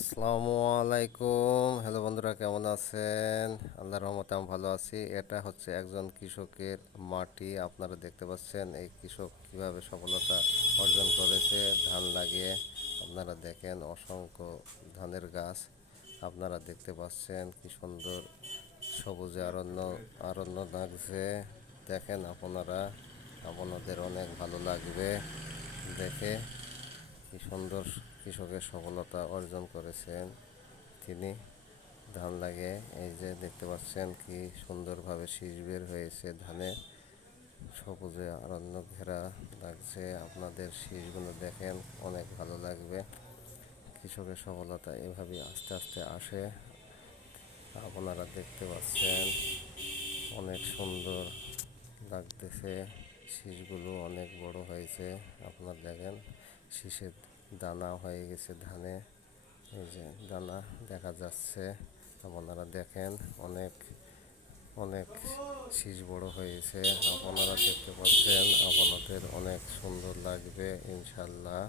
আসসালামু আলাইকুম। হ্যালো বন্ধুরা, কেমন আছেন? আল্লাহর রহমতে আমি ভালো আছি। এটা হচ্ছে একজন কৃষকের মাটি। আপনারা দেখতে পাচ্ছেন এই কৃষক কিভাবে সফলতা অর্জন করেছে ধান লাগিয়ে। আপনারা দেখেন অসংখ্য ধানের গাছ আপনারা দেখতে পাচ্ছেন, কি সুন্দর সবুজে অরণ্য অরণ্য লাগছে। দেখেন আপনাদের অনেক ভালো লাগবে দেখে, কি সুন্দর কৃষকের সফলতা অর্জন করেছেন তিনি ধান লাগিয়ে। এই যে দেখতে পাচ্ছেন কি সুন্দরভাবে শীষ বের হয়েছে ধানে, সবুজে অরণ্য ঘেরা লাগছে। আপনাদের শীষগুলো দেখেন, অনেক ভালো লাগবে। কৃষকের সফলতা এভাবেই আস্তে আস্তে আসে। আপনারা দেখতে পাচ্ছেন অনেক সুন্দর লাগতেছে, শীষগুলো অনেক বড় হয়েছে। আপনারা দেখেন শীষের দানা হয়ে গেছে ধানে, এই যে দানা দেখা যাচ্ছে। আপনারা দেখেন অনেক অনেক শীষ বড় হয়েছে। আপনারা দেখতে পাচ্ছেন, আপনাদের অনেক সুন্দর লাগবে ইনশাল্লাহ।